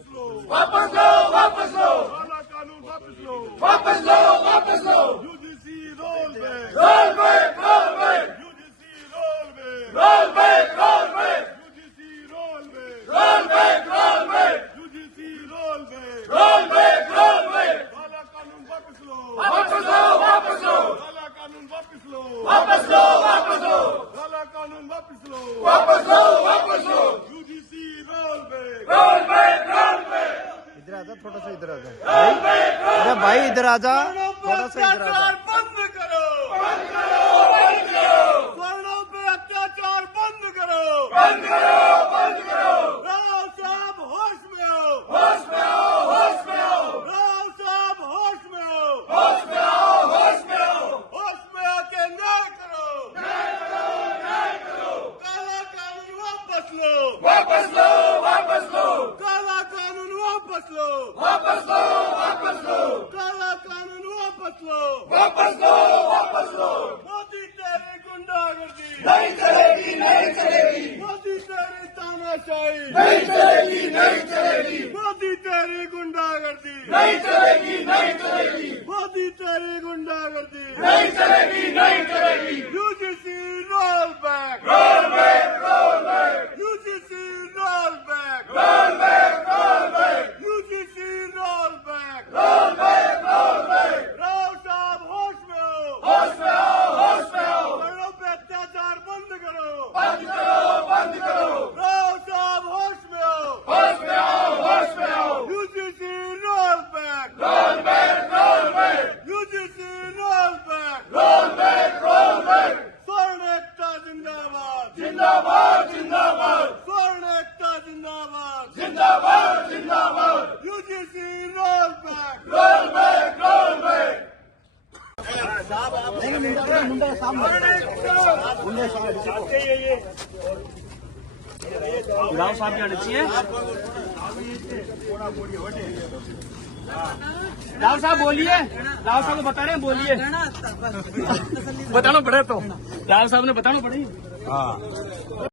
वापस लो, वापस लो, काला कानून वापस लो, वापस लो, वापस लो, UGC roll back, roll back, roll back, UGC roll back, roll back, roll back, UGC roll back, roll back, roll back, UGC roll back, roll back, roll back, काला कानून वापस लो, वापस लो, वापस लो, काला कानून वापस लो, वापस लो, वापस लो, काला कानून वापस लो, वापस लो, वापस लो, UGC roll back, roll back, roll back, इधर आजा, थोड़ा सा इधर आजा। रोल बैक, अरे भाई इधर आजा, थोड़ा सा इधर आजा। बंद करो, बंद करो, बंद करो, वर्णों पे अत्याचार बंद करो, बंद करो, बंद करो, राव साहब होश में हो, होश में आओ, होश में आओ, राव साहब होश में हो, होश में आओ, होश में आओ, होश में आके न्याय करो, न्याय करो, न्याय करो, काला कानून वापस लो, वापस लो, वापस लो, काला कानून वापस लो, वापस लो, वापस लो, काला कानून वापस लो, वापस लो, वापस लो, मोदी तेरी गुंडागर्दी, नहीं चलेगी, नहीं चलेगी, मोदी तेरी तानाशाही, नहीं चलेगी, नहीं चलेगी, मोदी तेरी गुंडागर्दी, नहीं चलेगी, नहीं चलेगी, मोदी तेरी गुंडागर्दी, नहीं चलेगी, नहीं चलेगी, UGC roll back, roll back, roll back, UGC roll back, roll back, roll back, UGC roll back, roll back, roll back, Rao साहब होश में हो, होश में आओ, होश में आओ, वर्णों पे अत्याचार बंद करो, बंद करो, बंद करो, राव साहब होश में हो, होश में आओ, होश में आओ, UGC roll back, roll back, roll back, UGC roll back, roll back, roll back, स्वर्ण एकता जिंदाबाद, जिंदाबाद, जिंदाबाद, स्वर्ण एकता जिंदाबाद, जिंदाबाद, जिंदाबाद, UGC roll back, roll back, roll back, Rao साहब की अड़ची है। राव साहब बोलिए, राव साहब को बता रहे हैं, बोलिए। बताना पड़े तो राव साहब ने बताना पड़ेगा।